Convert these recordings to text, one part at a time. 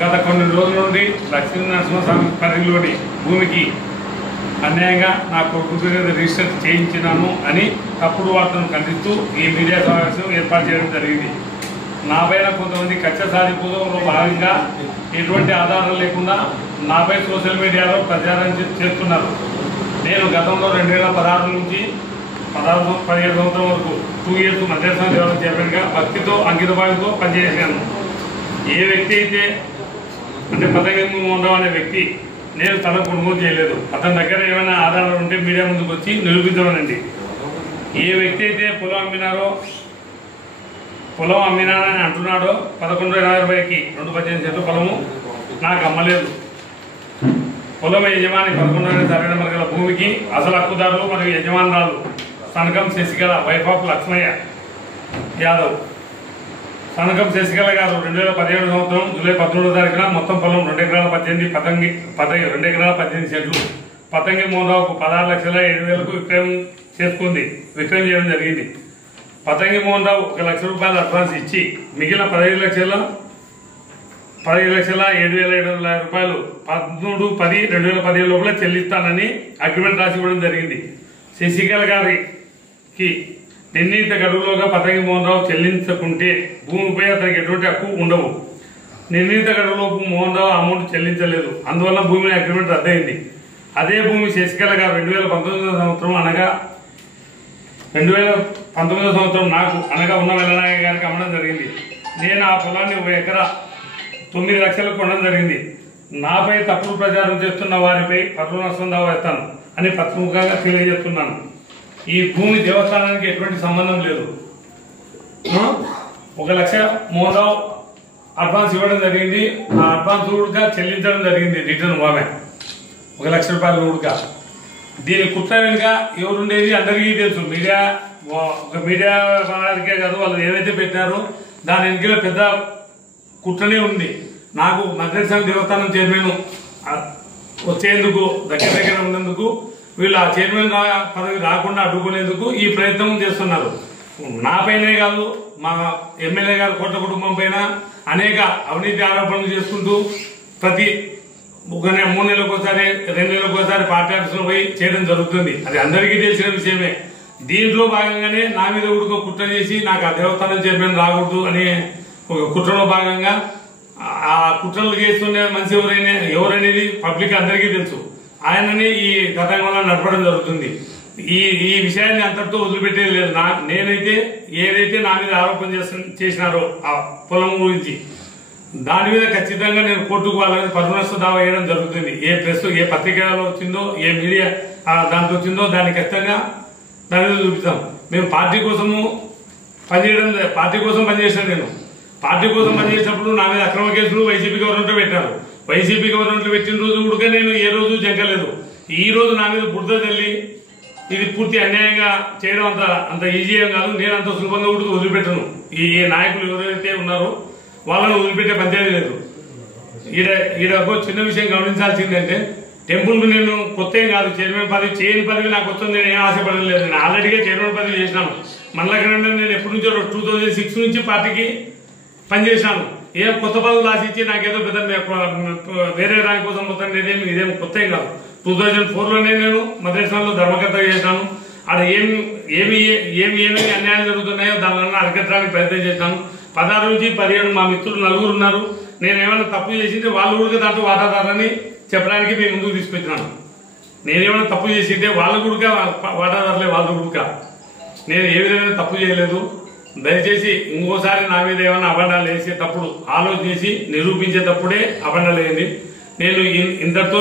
గత కొన్ని రోజుల నుండి లక్ష్మీనరసింహస్వామి పరిధిలోని భూమికి అన్యాయంగా నా కొడుకు మీద రిజిస్టర్ చేయించినాను అని తప్పుడు వార్తను ఖండిస్తూ ఈ మీడియా సమావేశం ఏర్పాటు చేయడం జరిగింది. నాపైన కొంతమంది కక్ష సాధింపులో భాగంగా ఎటువంటి ఆధారాలు లేకుండా నాపై సోషల్ మీడియాలో ప్రచారం చేస్తున్నారు. నేను గతంలో 2016 నుంచి 17 సంవత్సరం వరకు 2 years మధ్యస్థాన డెవలప్ చైర్మన్గా భక్తితో అంకితభావంతో పనిచేశాను. ఏ వ్యక్తి అయితే అంటే పతంగి ఉండవు అనే వ్యక్తి నేను తల కొనుగోలు చేయలేదు. అతని దగ్గర ఏమైనా ఆధారాలు ఉంటే మీడియా ముందుకు వచ్చి నిరూపిద్దామనండి. ఏ వ్యక్తి అయితే పొలం అమ్మినానని అంటున్నాడో 1120 రూపాయలకి 218 సెంట్లు పొలము నాకు అమ్మలేదు. పొలం యజమాని 11 సరైన గల భూమికి అసలు హక్కుదారులు మరియు యజమానురాలు సనకం శశికళ వైఫ్ ఆఫ్ లక్ష్మయ్య యాదవ్. సనకం శశికళ గారు 2017 సంవత్సరం జూలై 13వ తారీఖున మొత్తం పొలం 2 ఎకరాల 18 2 ఎకరాల 18 సెంట్లు పతంగి మోహన్రావుకు 16,07,000కు విక్రయం చేయడం జరిగింది. పతంగి మోహన్రావు 1 లక్ష రూపాయలు అడ్వాన్స్ ఇచ్చి మిగిలిన 15,07,700 రూపాయలు 13/10/2017 లోపల చెల్లిస్తానని అగ్రిమెంట్ రాసి ఇవ్వడం జరిగింది. శశికళ గారికి నిర్ణీత గడువులోగా పతంగి మోహన్రావు చెల్లించకుంటే భూమిపై అతనికి ఎటువంటి హక్కు ఉండవు. నిర్ణీత గడువులోపు మోహన్రావు అమౌంట్ చెల్లించలేదు. అందువల్ల భూమి అగ్రిమెంట్ రద్దయింది. అదే భూమి శశికళ గారు 2019 సంవత్సరం అనగా 2019 సంవత్సరం నాకు అనగా ఉన్న వెల్లనాయక గారికి అమ్మడం జరిగింది. నేను ఆ పొలాన్ని 1 ఎకరా 9 లక్షలకు కొనడం జరిగింది. నాపై తప్పుడు ప్రచారం చేస్తున్న వారిపై పరువు నష్టం దావా వేస్తాను అని పత్రిముఖంగా తెలియజేస్తున్నాను. ఈ భూమి దేవస్థానానికి ఎటువంటి సంబంధం లేదు. 1 లక్ష మోహన్రావు అడ్వాన్స్ ఇవ్వడం జరిగింది. ఆ అడ్వాన్స్ ఊడుగా చెల్లించడం జరిగింది. రిటర్న్ ఆమె 1 లక్ష రూపాయల ఊడుగా. దీని కుట్ర వెనుక ఎవరుండేది అందరికీ తెలుసు. మీడియా వారికే కాదు, వాళ్ళు ఏదైతే పెట్టారో దాని వెనుక పెద్ద కుట్రనే ఉంది. నాకు మద్రేశ్వర దేవస్థానం చైర్మన్ వచ్చేందుకు దగ్గర ఉన్నందుకు వీళ్ళు ఆ చైర్మన్ పదవి రాకుండా అడ్డుకునేందుకు ఈ ప్రయత్నం చేస్తున్నారు. నాపైనే కాదు, మా ఎమ్మెల్యే గారు కోట్ల కుటుంబం పైన అనేక అవినీతి ఆరోపణలు చేసుకుంటూ ప్రతి 3 నెలలకు ఒకసారి 2 నెలలకు ఒకసారి పార్టీ ఆఫీసులో పోయి చేయడం జరుగుతుంది. అది అందరికీ తెలిసిన విషయమే. దీంట్లో భాగంగానే నా మీద కూడా కుట్ర చేసి నాకు ఆ దేవస్థానం చైర్మన్ రాకూడదు అనే ఒక కుట్రలో భాగంగా ఆ కుట్రలు చేస్తుండే మనిషి ఎవరనేది పబ్లిక్ అందరికీ తెలుసు. ఆయనని ఈ గతంలో నడపడం జరుగుతుంది. ఈ విషయాన్ని అంతటితో వదిలిపెట్టేది లేదు. నేనైతే ఏదైతే నా మీద ఆరోపణ చేసినారో ఆ పొలం గురించి దాని మీద ఖచ్చితంగా నేను కోర్టుకు వాళ్ళని పరువు నష్ట దావా వేయడం జరుగుతుంది. ఏ ప్రెస్ ఏ పత్రికలో వచ్చిందో ఏ మీడియా దాంట్లో వచ్చిందో దాన్ని ఖచ్చితంగా దాని మీద చూపిస్తాం. మేము పార్టీ కోసం పనిచేసాను. నేను పార్టీ కోసం పనిచేసినప్పుడు నా మీద అక్రమ కేసులు వైసీపీ గవర్నమెంట్ పెట్టారు. వైసీపీ గవర్నమెంట్ పెట్టిన రోజు కూడా నేను ఏ రోజు జంకలేదు. ఈ రోజు నా మీద బురద తల్లి ఇది పూర్తి అన్యాయంగా చేయడం అంత ఈజీ ఏం కాదు. నేను అంత సులభంగా కూడా వదిలిపెట్టను. ఈ నాయకులు ఎవరైతే ఉన్నారో వాళ్ళని వదిలిపెట్టే పంచాయతీ లేదు. ఈడ చిన్న విషయం గమనించాల్సిందంటే టెంపుల్ నేను కొత్త ఏం కాదు. చైర్మన్ పదవి చేయని పదవి నాకు వస్తుంది. నేను ఏం ఆశపడలేదు. నేను ఆల్రెడీగా చైర్మన్ పదవి చేసినాను. మనలాగంటే నేను ఎప్పటి నుంచో 2006 నుంచి పార్టీకి పనిచేసినాను. ఏం కొత్త పదవులు ఆశించి నాకేదో పెద్ద వేరే ర్యాంక్ కోసం మొత్తం ఇదేం కొత్త ఏం కాదు. 2004లోనే నేను మద్రేశ్వరంలో ధర్మకర్తగా చేసినాను. అక్కడ ఏమి అన్యాయం జరుగుతున్నాయో దానివల్ల అరికట్టడానికి ప్రయత్నం చేసినాను. 16 నుంచి 17 మా మిత్రులు 4 ఉన్నారు. నేను ఏమైనా తప్పు చేసింటే వాళ్ళు కూడా దాంట్లో వాటాదారులని చెప్పడానికి మేము ముందుకు తీసుకొచ్చినాను. నేనేమైనా తప్పు చేసింటే వాళ్ళు కూడా వాటాదారులే. వాళ్ళు కూడా నేను ఏ విధంగా తప్పు చేయలేదు. దయచేసి ఇంకోసారి నా మీద ఏమైనా అబండాలు వేసేటప్పుడు ఆలోచించి నిరూపించేటప్పుడే అబండాలు వేయండి. నేను ఇంతటితో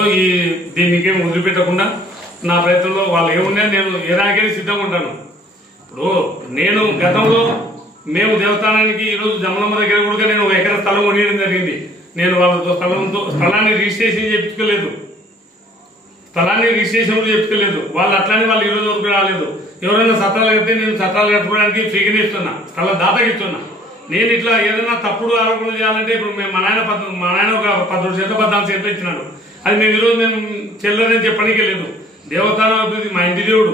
దీనికి వదిలిపెట్టకుండా నా ప్రయత్నంలో వాళ్ళు ఏమున్నాయో నేను ఏదానికైనా సిద్ధంగా ఉంటాను. ఇప్పుడు నేను గతంలో మేము దేవస్థానానికి ఈరోజు జమలమ్మ దగ్గర కూడా నేను 1 ఎకరా స్థలం కొనియడం జరిగింది. నేను వాళ్ళతో స్థలాన్ని రిజిస్ట్రేషన్ చేయించుకోలేదు. వాళ్ళు అట్లానే వాళ్ళు ఈ రోజు వరకు రాలేదు. ఎవరైనా సత్రాలు కడితే నేను సత్రాలు కట్టుకోవడానికి ఫ్రీగానే ఇస్తున్నా, స్థలం దాతకి ఇస్తున్నా. నేను ఇట్లా ఏదైనా తప్పుడు ఆరోపణలు చేయాలంటే ఇప్పుడు మా నాయన ఒక 13 సెంట్లు 14 సెంట్లు ఇచ్చినాడు. అది మేము ఈరోజు మేము చెల్లదని చెప్పడానికే లేదు. దేవస్థానం అభివృద్ధి మా ఇంటి దేవుడు.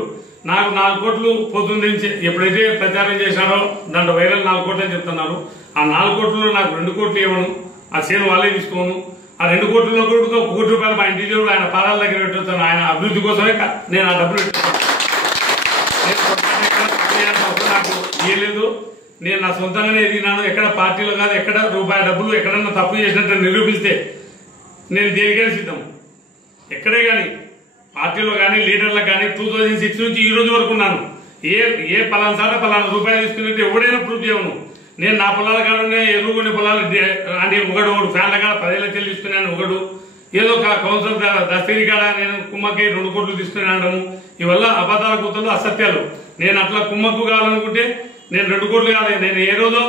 నాకు 4 కోట్లు పోతుంది ఎప్పుడైతే ప్రచారం చేశారో దాంట్లో వైరల్ 4 కోట్లు అని చెప్తున్నారు. ఆ 4 కోట్లలో నాకు 2 కోట్లు ఇవ్వను. ఆ చేను వాళ్ళే తీసుకోను. ఆ 2 కోట్లలో కూడా 1 కోటి రూపాయలు మా ఇంటి దేవుడు ఆయన పాదాల దగ్గర పెట్టుతాను. ఆయన అభివృద్ధి కోసమే నేను ఆ డబ్బులు పెట్టుతాను. నాకు ఇవ్వలేదు. నేను నా సొంతంగానే ఎదిగినాను. ఎక్కడ పార్టీలో కాదు, ఎక్కడ రూపాయి డబ్బులు ఎక్కడన్నా తప్పు చేసినట్టు నిరూపిస్తే నేను దేనికైనా సిద్ధం. ఎక్కడే కానీ పార్టీలో కానీ లీడర్లకు కానీ 2006 నుంచి ఈ రోజు వరకు ఉన్నాను. ఏ పలానా సార్ పలానా రూపాయలు తీసుకున్నట్టు ఎవడైనా ప్రూఫ్ చేయను. నేను నా పొలాల కాడనే ఎరువు కొన్ని పొలాలు అని ఒకడు ఫ్యాన్ల కాడ 10 లక్షలు తీసుకున్నాను. ఒకడు ఏదో కౌన్సిల్ దస్తగిరి కాడ నేను కుమ్మకి 2 కోట్లు తీసుకుని అనడము ఇవల్ల అబద్ధాల కూతులు అసత్యాలు. నేను అట్లా కుమ్మక్కు కావాలనుకుంటే నేను 2 కోట్లు కాదు. నేను ఏ రోజో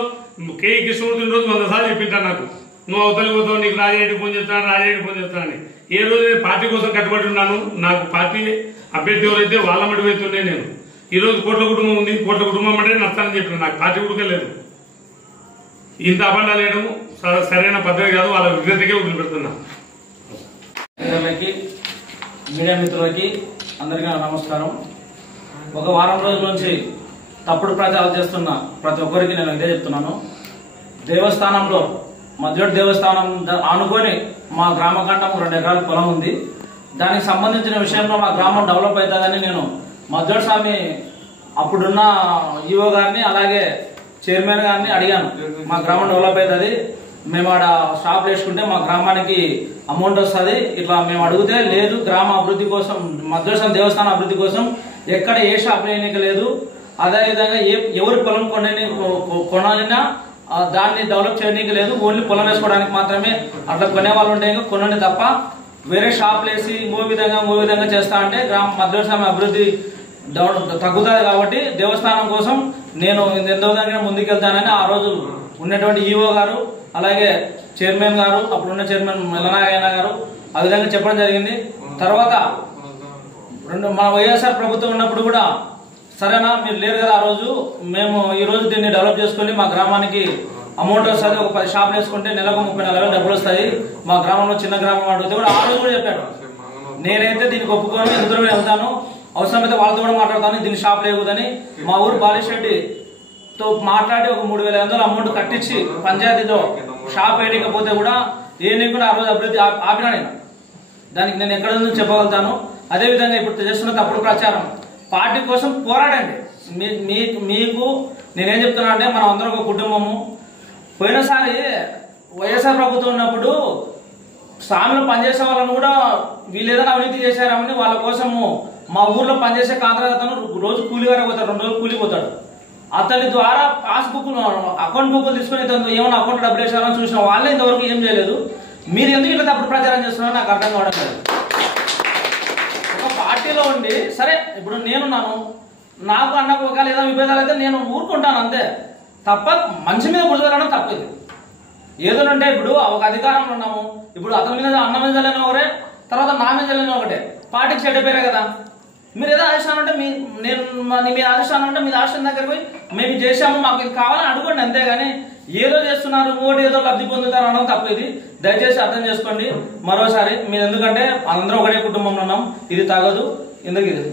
కేఈ కృష్ణమూర్తి రోజు 100 సార్లు చెప్పింటాను. నాకు నువ్వు అవతలి పోతావు, నీకు రాజేటి ఫోన్ చేస్తాను, రాజేటి ఫోన్ చేస్తానని. ఏ రోజు నేను పార్టీ కోసం కట్టుబడి ఉన్నాను. నాకు పార్టీ అభ్యర్థి ఎవరైతే వాళ్ళ మడి పెడుతుండే. నేను ఈ రోజు కోట్ల కుటుంబం ఉంది. కోట్ల కుటుంబం అంటే నష్టాలని చెప్పిన నాకు పార్టీ కూడా లేదు. ఇంత అబండాలు వేయడం సరైన పద్ధతి కాదు. వాళ్ళ విజ్ఞతకే వదిలిపెడుతున్నా. మీడియా మిత్రులకి అందరికీ నమస్కారం. ఒక వారం రోజుల నుంచి తప్పుడు ప్రచారం చేస్తున్న ప్రతి ఒక్కరికి నేను ఇదే చెప్తున్నాను. దేవస్థానంలో మధ్య దేవస్థానం ఆనుకొని మా గ్రామ కంఠం 2 ఎకరాల పొలం ఉంది. దానికి సంబంధించిన విషయంలో మా గ్రామం డెవలప్ అవుతుందని నేను మధ్య స్వామి అప్పుడున్న ఈఓ గారిని అలాగే చైర్మన్ గారిని అడిగాను. మా గ్రామం డెవలప్ అవుతుంది, మేము ఆడ షాప్ వేసుకుంటే మా గ్రామానికి అమౌంట్ వస్తుంది. ఇట్లా మేము అడిగితే లేదు, గ్రామ అభివృద్ధి కోసం మధ్య దేవస్థానం అభివృద్ధి కోసం ఎక్కడ ఏ షాప్ వేయడానికి లేదు. అదేవిధంగా ఎవరి పొలం కొనాలినా దాన్ని డెవలప్ చేయడానికి లేదు. ఓన్లీ పొలం వేసుకోవడానికి మాత్రమే అట్లా కొనేవాళ్ళు ఉంటే కొనండి తప్ప వేరే షాప్లు వేసి ఇంకో విధంగా చేస్తా అంటే గ్రామ మధ్యస్వామి అభివృద్ధి తగ్గుతుంది. కాబట్టి దేవస్థానం కోసం నేను ఎంతో దగ్గర ముందుకెళ్తానని ఆ రోజు ఉన్నటువంటి ఈఓ గారు అలాగే చైర్మన్ గారు, అప్పుడున్న చైర్మన్ మెల్లనారాయణ గారు ఆ విధంగా చెప్పడం జరిగింది. తర్వాత మన వైఎస్ఆర్ ప్రభుత్వం ఉన్నప్పుడు కూడా సరేనా మీరు లేరు కదా, ఆ రోజు మేము ఈ రోజు దీన్ని డెవలప్ చేసుకుని మా గ్రామానికి అమౌంట్ వస్తుంది, ఒక 10 షాపులు వేసుకుంటే నెలకు 30,000 డబ్బులు వస్తాయి. మా గ్రామంలో చిన్న గ్రామం అడిగితే కూడా ఆ రోజు కూడా చెప్పాడు. నేనైతే దీనికి ఒప్పుకొని ఎదురు వెళ్తాను, అవసరమైతే వాళ్ళతో కూడా మాట్లాడతాను, దీన్ని షాప్ లేవుదని మా ఊరు బాలిశెట్టితో మాట్లాడి ఒక 3,500 అమౌంట్ కట్టించి పంచాయతీలో షాప్ వేయకపోతే కూడా కూడా ఆ రోజు అభివృద్ధి ఆపినా. నేను దానికి నేను ఎక్కడ ఉందో చెప్పగలుగుతాను. అదేవిధంగా ఇప్పుడు చేస్తున్న తప్పుడు ప్రచారం పార్టీ కోసం పోరాడండి. మీకు నేనేం చెప్తున్నా అంటే మనం అందరం ఒక కుటుంబము. పోయినసారి వైఎస్ఆర్ ప్రభుత్వం ఉన్నప్పుడు స్వామిలో పనిచేసే వాళ్ళని కూడా వీళ్ళు ఏదైనా అవినీతి చేశారని వాళ్ళ కోసము మా ఊర్లో పనిచేసే కాంట్రాక్టర్ అతను రోజు కూలిగానే పోతాడు, 2 రోజులు కూలిపోతాడు. అతని ద్వారా పాస్బుక్ అకౌంట్ బుక్లు తీసుకుని ఏమైనా అకౌంట్ డబ్బులు వేసారని చూసిన వాళ్ళే ఇంతవరకు ఏం చేయలేదు. మీరు ఎందుకు ఇట్లా తప్పుడు ప్రచారం చేస్తున్నారో నాకు అర్థం కావడం లేదు. ఒక పార్టీలో ఉండి సరే ఇప్పుడు నేనున్నాను, నాకు అన్నకు ఒకవేళ ఏదో విభేదాలు అయితే నేను ఊరుకుంటాను అంతే తప్ప మంచి మీద బుడదలడం తప్పదు. ఏదోనంటే ఇప్పుడు ఒక అధికారంలో ఉన్నాము, ఇప్పుడు అతని మీద అన్న మీద చల్లిన ఒకరే, తర్వాత నా మీద చల్లిన ఒకటే, పార్టీకి చెడ్డ పేరే కదా. మీరు ఏదో ఆదేశాలు అంటే మీరు ఆదేశాలు అంటే మీరు ఆదేశం దగ్గర పోయి మేము చేసాము మాకు ఇది కావాలని అడుగుండి, అంతేగాని ఏదో చేస్తున్నారు ఓటు ఏదో లబ్ధి పొందుతారు అనడం తప్ప. ఇది దయచేసి అర్థం చేసుకోండి మరోసారి. మీరు ఎందుకంటే అందరం ఒకటే కుటుంబంలో ఉన్నాం, ఇది తగదు. ఎందుకు ఇది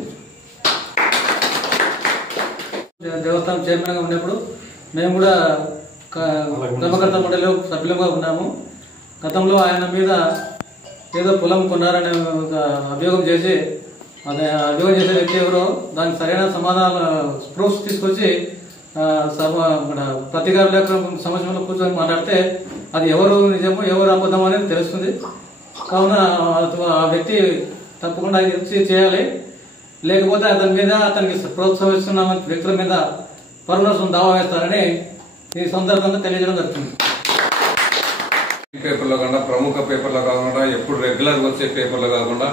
దేవస్థానం చైర్మన్ గా ఉన్నప్పుడు మేము కూడా ధర్మకర్త మండలిలో సభ్యులుగా ఉన్నాము. గతంలో ఆయన మీద ఏదో పొలం కొన్నారనే ఒక అభియోగం చేసి అభియోగం చేసే వ్యక్తి ఎవరో దానికి సరైన సమాధాన ప్రూఫ్స్ తీసుకొచ్చి ప్రతికార సమస్యలో కూర్చొని మాట్లాడితే అది ఎవరు నిజమో ఎవరు అబద్ధమో అనేది తెలుస్తుంది. కావున ఆ వ్యక్తి తప్పకుండా చేయాలి, లేకపోతే అతని మీద అతనికి ప్రోత్సహిస్తున్న వ్యక్తుల మీద పర్మనెంట్ దావా వేస్తారని ఈ సందర్భంగా తెలియజేయడం జరుగుతుంది. పేపర్లో కాకుండా ప్రముఖ పేపర్లో కాకుండా ఎప్పుడు రెగ్యులర్ వచ్చే పేపర్లో కాకుండా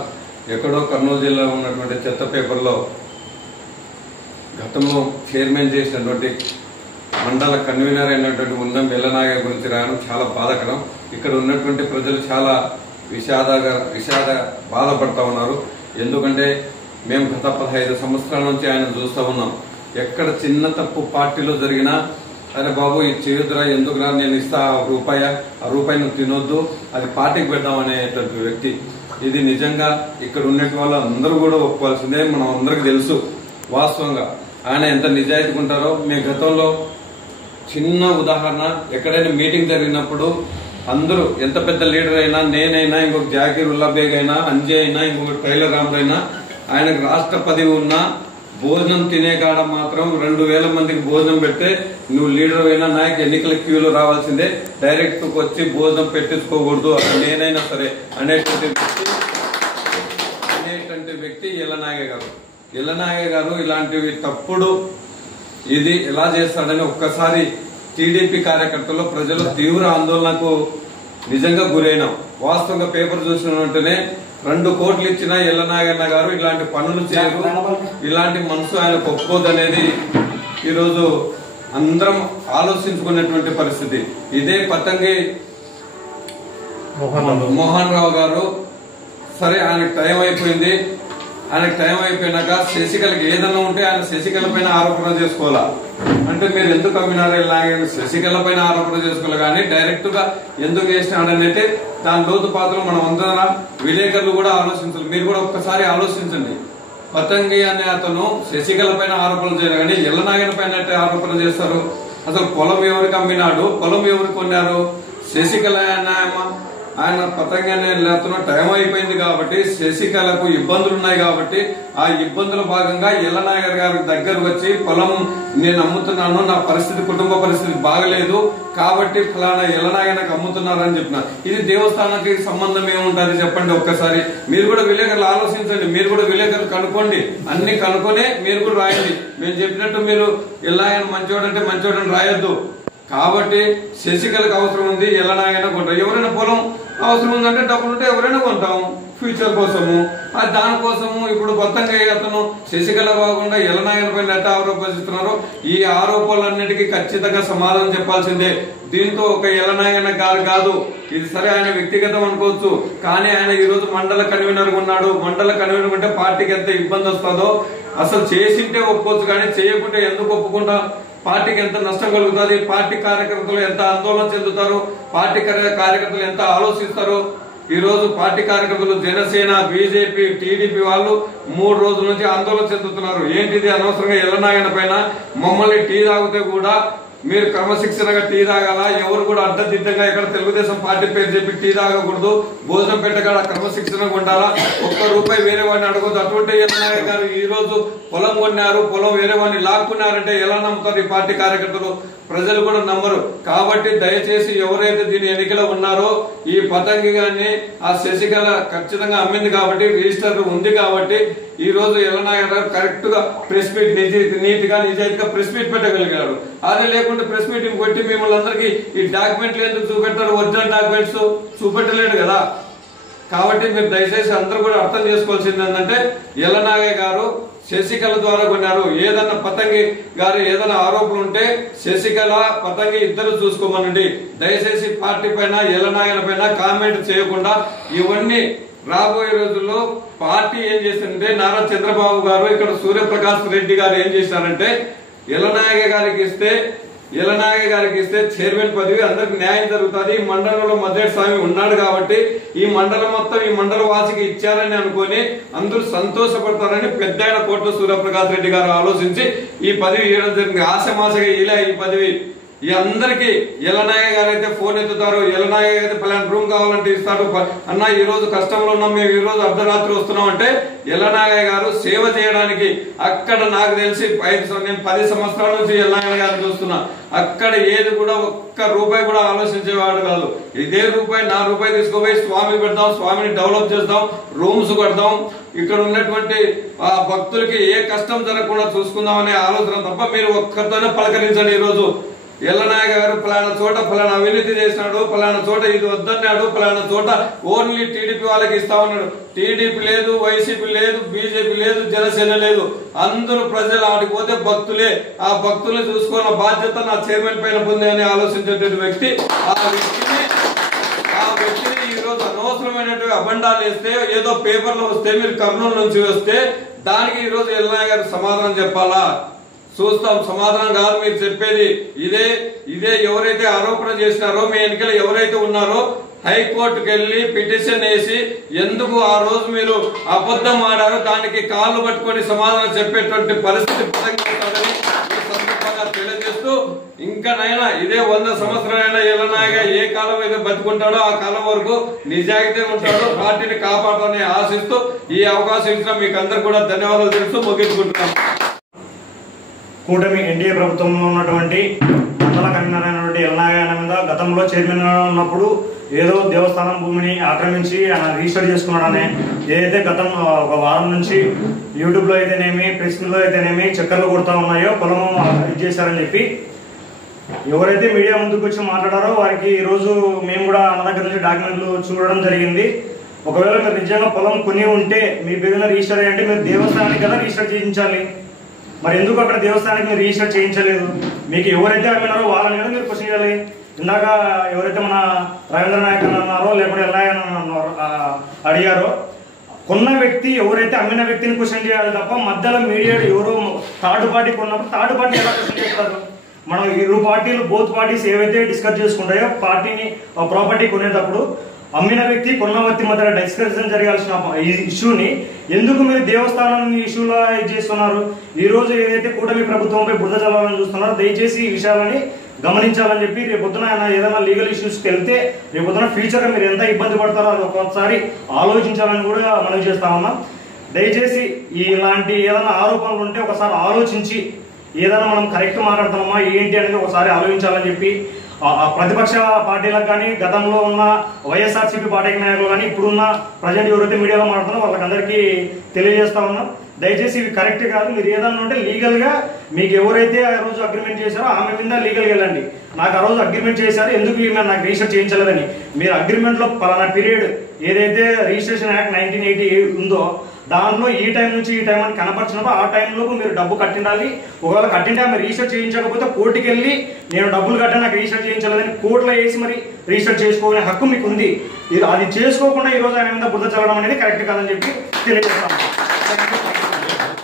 ఎక్కడో కర్నూలు జిల్లాలో ఉన్నటువంటి చెత్త పేపర్లో గతంలో చైర్మన్ చేసినటువంటి మండల కన్వీనర్ అయినటువంటి ఉండం వెల్లనాగ గురించి రాయడం చాలా బాధాకరం. ఇక్కడ ఉన్నటువంటి ప్రజలు చాలా బాధపడతా ఉన్నారు. ఎందుకంటే మేము గత 15 సంవత్సరాల నుంచి ఆయన చూస్తూ ఉన్నాం. ఎక్కడ చిన్న తప్పు పార్టీలో జరిగినా అరే బాబు ఇది చేయొద్దురా, ఎందుకురా, నేను ఇస్తా ఆ రూపాయి నువ్వు తినొద్దు, అది పార్టీకి పెడదామనేటువంటి వ్యక్తి. ఇది నిజంగా ఇక్కడ ఉన్నట్టు వాళ్ళు అందరూ కూడా ఒప్పుకోవాల్సిందే. మనం అందరికి తెలుసు వాస్తవంగా ఆయన ఎంత నిజాయితీగా ఉంటారో. మేము గతంలో చిన్న ఉదాహరణ, ఎక్కడైనా మీటింగ్ జరిగినప్పుడు అందరూ ఎంత పెద్ద లీడర్ అయినా, నేనైనా, ఇంకొక జాకీర్ ఉల్లా బేగ్ అయినా, అంజీ అయినా, ఇంకొక టైలర్ రాముడు అయినా, ఆయనకు రాష్ట్ర పదవి ఉన్నా భోజనం తినే కాడ మాత్రం 2000 మందికి భోజనం పెడితే నువ్వు లీడర్ అయినా నాయకు ఎన్నికల క్యూలో రావాల్సిందే, డైరెక్ట్ వచ్చి భోజనం పెట్టించుకోకూడదు అసలు నేనైనా సరే అనేటువంటి వ్యక్తి ఎల్లనాగయ్య గారు. ఎల్లనాగయ్య గారు ఇలాంటివి తప్పుడు ఇది ఎలా చేస్తాడని ఒక్కసారి టీడీపీ కార్యకర్తలు ప్రజలు తీవ్ర ఆందోళనకు నిజంగా గురైనాం. వాస్తవంగా పేపర్ చూసిన వెంటనే 2 కోట్లు ఇచ్చిన ఎల్లనాగన్న గారు ఇలాంటి పనులు చేయరు, ఇలాంటి మనసు ఆయన ఒప్పుకోదనేది ఈరోజు అందరం ఆలోచించుకునేటువంటి పరిస్థితి. ఇదే పతంగి మోహన్ రావు గారు సరే ఆయనకు టైం అయిపోయింది, ఆయనకు టైం అయిపోయినాక శశికళకి ఏదన్నా ఉంటే ఆయన శశికళ పైన ఆరోపణ చేసుకోవాలా అంటే మీరు ఎందుకు అమ్మినారు శశికళ పైన ఆరోపణ చేసుకోవాలి కానీ డైరెక్ట్ గా ఎందుకు చేసినాడనైతే దాని లోతు పాత్రలు మనం అందరం విలేకరులు కూడా ఆలోచించాలి. మీరు కూడా ఒక్కసారి ఆలోచించండి. పతంగి అనే అతను శశికళ పైన ఆరోపణలు చేయాలి కానీ ఎల్లనాగన పైన ఆరోపణ చేస్తారు. అసలు పొలం ఎవరికి అమ్మినాడు, పొలం ఎవరికి కొన్నారు, శశికళ ఆయన పతంగి అనే అతను టైం అయిపోయింది కాబట్టి శశికళకు ఇబ్బందులు ఉన్నాయి కాబట్టి ఆ ఇబ్బందుల భాగంగా ఎల్లనాగర్ గారి దగ్గర వచ్చి పొలం నేను అమ్ముతున్నాను, నా పరిస్థితి కుటుంబ పరిస్థితి బాగలేదు కాబట్టి ఫలానా ఎల్లనాగర్కి అమ్ముతున్నారని చెప్పిన. ఇది దేవస్థానానికి సంబంధం ఏముంటుంది చెప్పండి ఒక్కసారి. మీరు కూడా విలేకరులు ఆలోచించండి, మీరు కూడా విలేకరులు కనుక్కోండి, అన్ని కనుక్కొనే మీరు కూడా రాయండి. మేము చెప్పినట్టు మీరు ఎల్లనాగర్ మంచోడంటే మంచోడని రాయొద్దు. కాబట్టి శశికళకు అవసరం ఉంది, ఎల్లనాగైనా కొంటాం. ఎవరైనా పొలం అవసరం ఉందంటే డబ్బులు ఉంటే ఎవరైనా కొంటాం ఫ్యూచర్ కోసము. దానికోసము ఇప్పుడు కొత్తగా అతను శశికళ కాకుండా ఎల్లనాగన పైన ఎట్లా ఆరోపిస్తున్నారు, ఈ ఆరోపణలన్నిటికీ ఖచ్చితంగా సమాధానం చెప్పాల్సిందే. దీంతో ఒక ఎల్లనాగన గారు కాదు, ఇది సరే ఆయన వ్యక్తిగతం అనుకోవచ్చు కానీ ఆయన ఈ రోజు మండల కన్వీనర్ ఉన్నాడు. మండల కన్వీనర్ అంటే పార్టీకి ఎంత ఇబ్బంది వస్తుందో అసలు చేసింటే ఒప్పుకోవచ్చు కానీ చేయకుంటే ఎందుకు ఒప్పుకుంటా, పార్టీకి ఎంత నష్టం కలుగుతుంది, పార్టీ కార్యకర్తలు ఎంత ఆందోళన చెందుతారు, పార్టీ కార్యకర్తలు ఎంత ఆలోచిస్తారు. ఈ రోజు పార్టీ కార్యకర్తలు జనసేన, బీజేపీ, టీడీపీ వాళ్ళు 3 రోజుల నుంచి ఆందోళన చెందుతున్నారు. ఏంటిది అనవసరంగా ఎల్లనాగన పైన మమ్మల్ని టీ తాగితే కూడా మీరు క్రమశిక్షణగా టీ తాగాల, ఎవరు కూడా అడ్డదిడ్డంగా ఇక్కడ తెలుగుదేశం పార్టీ పేరు చెప్పి టీ తాగకూడదు, భోజనం పెట్టగల క్రమశిక్షణగా ఉండాలా, ₹1 వేరే వాడిని అడగదు. అటువంటి ఎల్లనాగ గారు ఈ రోజు పొలం కొన్నారు, పొలం వేరే వాడిని లాక్కున్నారంటే ఎలా నమ్ముతారు ఈ పార్టీ కార్యకర్తలు? ప్రజలు కూడా నమ్మరు. కాబట్టి దయచేసి ఎవరైతే దీని ఎన్నికలో ఉన్నారో ఈ పతంగి గారిని ఆ శశికళ ఖచ్చితంగా అమ్మింది కాబట్టి రిజిస్టర్ ఉంది కాబట్టి ఈ రోజు ఎల్లనాగర్ గారు కరెక్ట్ గా ప్రెస్ మీట్ నీతిగా నిజాయితీగా ప్రెస్ మీట్ పెట్టగలిగారు. అదే లేకుంటే ప్రెస్ మీటింగ్ పెట్టి మిమ్మల్ని అందరికీ ఈ డాక్యుమెంట్లు ఎందుకు చూపెడతారు, ఒరిజినల్ డాక్యుమెంట్స్ చూపెట్టలేడు కదా. కాబట్టి మీరు దయచేసి అందరూ కూడా అర్థం చేసుకోవాల్సింది ఏంటంటే ఎల్లనాగయ్య గారు శశికళ ద్వారా కొన్నారు. ఏదన్నా పతంగి గారు ఏదైనా ఆరోపణలు ఉంటే శశికళ పతంగి ఇద్దరు చూసుకోమనండి. దయచేసి పార్టీ పైన ఎల్లనాగన పైన కామెంట్ చేయకుండా ఇవన్నీ రాబోయే రోజుల్లో పార్టీ ఏం చేసిందంటే నారా చంద్రబాబు గారు ఇక్కడ సూర్యప్రకాష్ రెడ్డి గారు ఏం చేశారంటే ఎల్లనాగ గారికి ఇస్తే చైర్మన్ పదవి అందరికి న్యాయం జరుగుతుంది. ఈ మండలంలో మద్దేటి స్వామి ఉన్నాడు కాబట్టి ఈ మండలం మొత్తం ఈ మండల వాసికి ఇచ్చారని అనుకుని అందరూ సంతోషపడతారని పెద్ద కోట్ల సూర్యప్రకాష్ రెడ్డి గారు ఆలోచించి ఈ పదవి ఇవ్వడం జరిగింది. ఆశమాసగా ఇలా ఈ పదవి ఈ అందరికి ఎల్లనాగ గారు అయితే ఫోన్ ఎత్తుతారు, ఎల్లనాగ అయితే పలానా రూమ్ కావాలంటే ఇస్తాడు. అన్న ఈ రోజు కష్టంలో ఉన్నాం, మేము ఈ రోజు అర్ధరాత్రి వస్తున్నాం అంటే ఎల్లనాగ గారు సేవ చేయడానికి అక్కడ నాకు తెలిసి నేను 10 సంవత్సరాల నుంచి ఎల్లనాగ గారిని చూస్తున్నా. అక్కడ ఏది కూడా ₹1 కూడా ఆలోచించేవాడు కాదు. ఇదే నా రూపాయి తీసుకుపోయి స్వామి పెడతాం, స్వామిని డెవలప్ చేద్దాం, రూమ్స్ కడదాం, ఇక్కడ ఉన్నటువంటి ఆ భక్తులకి ఏ కష్టం జరగకుండా చూసుకుందాం అనే ఆలోచన తప్ప మీరు ఒక్కరితోనే పలకరించండి. ఈ రోజు ఎల్లనాగ గారు ఫలానా చోట ఫలానా అవినీతి చేసినాడు, ఫలానా చోట ఇది వద్దన్నాడు, ఫలానా చోట ఓన్లీ టీడీపీ వాళ్ళకి ఇస్తా ఉన్నాడు. టీడీపీ లేదు, వైసీపీ లేదు, బీజేపీ లేదు, జనసేన లేదు, అందరూ ప్రజలు ఆడికి పోతే భక్తులే. ఆ భక్తులు చూసుకోవాల బాధ్యత నా చైర్మన్ పైన ఉంది అని ఆలోచించేటువంటి వ్యక్తి ఆ వ్యక్తిని ఈ రోజు అనవసరమైనటువంటి అబండాలు వేస్తే ఏదో పేపర్లో వస్తే మీరు కర్నూలు నుంచి వస్తే దానికి ఈ రోజు ఎల్లనాగ గారు సమాధానం చెప్పాలా? చూస్తాం. సమాధానం కాదు మీరు చెప్పేది. ఇదే ఎవరైతే ఆరోపణ చేసినారో మీ ఎన్నికలు ఎవరైతే ఉన్నారో హైకోర్టుకు వెళ్లి పిటిషన్ వేసి ఎందుకు ఆ రోజు మీరు అబద్ధం ఆడారో దానికి కాళ్ళు పట్టుకొని సమాధానం చెప్పేటువంటి పరిస్థితి తెలియజేస్తూ ఇంకా నైనా ఇదే 100 సంవత్సరాలైనా ఎల్లనాగా ఏ కాలం అయితే బతుకుంటాడో ఆ కాలం వరకు నిజాయితీ ఉంటాడో పార్టీని కాపాడాలని ఆశిస్తూ ఈ అవకాశం ఇచ్చిన మీకు అందరు కూడా ధన్యవాదాలు తెలుస్తూ ముగించుకుంటున్నాం. కూటమి ఎన్డీఏ ప్రభుత్వంలో ఉన్నటువంటి మండల కన్వీనర్ అయినటువంటి ఎల్నారాయణ మీద గతంలో చైర్మన్ ఉన్నప్పుడు ఏదో దేవస్థానం భూమిని ఆక్రమించి ఆయన రిజిస్టర్ చేసుకున్నాడని ఏదైతే గతం ఒక వారం నుంచి యూట్యూబ్లో అయితేనేమి ప్రెస్లో అయితేనేమి చక్కర్లు కొడుతూ ఉన్నాయో పొలం ఇది చేశారని చెప్పి ఎవరైతే మీడియా ముందుకు వచ్చి మాట్లాడారో వారికి ఈరోజు మేము కూడా అన్న దగ్గర నుంచి డాక్యుమెంట్లు చూడడం జరిగింది. ఒకవేళ మీరు నిజంగా పొలం కొని ఉంటే మీ పేరున రిజిస్టర్ అయ్యంటే మీరు దేవస్థానానికి కదా రిజిస్టర్ చేయించాలి. మరి ఎందుకు అక్కడ దేవస్థానానికి మీరు రిజిస్టర్ చేయించలేదు? మీకు ఎవరైతే అమ్మినారో వాళ్ళని కదా మీరు క్వశ్చన్ చేయాలి. ఇందాక ఎవరైతే మన రవీంద్ర నాయక్ అన్నారో లేకపోతే ఎల్లాయన్ అడిగారో కొన్న వ్యక్తి ఎవరైతే అమ్మిన వ్యక్తిని క్వశ్చన్ చేయాలి తప్ప మధ్యలో మీడియా ఎవరో థర్డ్ పార్టీ కొన్నప్పుడు థర్డ్ పార్టీ ఎలా క్వశ్చన్ చేస్తారు? మనం ఇరు పార్టీలు బోత్ పార్టీస్ ఏవైతే డిస్కస్ చేసుకుంటాయో పార్టీని ప్రాపర్టీ కొనేటప్పుడు అమ్మిన వ్యక్తి కొన్న వ్యక్తి మధ్య డిస్కషన్ జరగాల్సిన ఇష్యూని ఎందుకు మీరు దేవస్థానం ఇష్యూలో ఇది చేస్తున్నారు? ఈ రోజు ఏదైతే కూటమి ప్రభుత్వంపై బురద చల్లాలని చూస్తున్నారో దయచేసి ఈ విషయాలని గమనించాలని చెప్పి రేపొద్దున ఆయన ఏదైనా లీగల్ ఇష్యూస్కి వెళ్తే రేపొద్దున ఫ్యూచర్గా మీరు ఎంత ఇబ్బంది పడతారో అది ఒకసారి ఆలోచించాలని కూడా మనం చేస్తా ఉన్నాం. దయచేసి ఇలాంటి ఏదైనా ఆరోపణలు ఉంటే ఒకసారి ఆలోచించి ఏదైనా మనం కరెక్ట్ మాట్లాడుతున్నామా ఏంటి అనేది ఒకసారి ఆలోచించాలని చెప్పి ప్రతిపక్ష పార్టీలకు కానీ గతంలో ఉన్న వైఎస్ఆర్సీపీ పార్టీ నాయకులు కానీ ఇప్పుడున్న ప్రజెంట్ ఎవరైతే మీడియాలో మాట్లాడుతున్నారో వాళ్ళకందరికీ తెలియజేస్తా ఉన్నాం. దయచేసి ఇవి కరెక్ట్ కాదు. మీరు ఏదన్నా ఉంటే లీగల్గా మీకు ఎవరైతే ఆ రోజు అగ్రిమెంట్ చేశారో ఆమె మీద లీగల్గా వెళ్ళండి. నాకు ఆ రోజు అగ్రిమెంట్ చేశారు ఎందుకు ఈమె నాకు రిజిస్టర్ చేయించలేదని మీరు అగ్రిమెంట్లో పలానా పీరియడ్ ఏదైతే రిజిస్ట్రేషన్ యాక్ట్ 1988 ఉందో దాంట్లో ఈ టైం నుంచి ఈ టైం అని కనపరిచినప్పుడు ఆ టైంలోపు మీరు డబ్బు కట్టిండాలి. ఒకవేళ కట్టింటే ఆమె రిజిస్టర్ చేయించకపోతే కోర్టుకి వెళ్ళి నేను డబ్బులు కట్టాను నాకు రిజిస్టర్ చేయించలేదని కోర్టులో వేసి మరి రిజిస్టర్ చేసుకోవాలనే హక్కు మీకు ఉంది. అది చేసుకోకుండా ఈ రోజు ఆయన మీద బురద చల్లడం అనేది కరెక్ట్ కాదని చెప్పి తెలియజేస్తాను.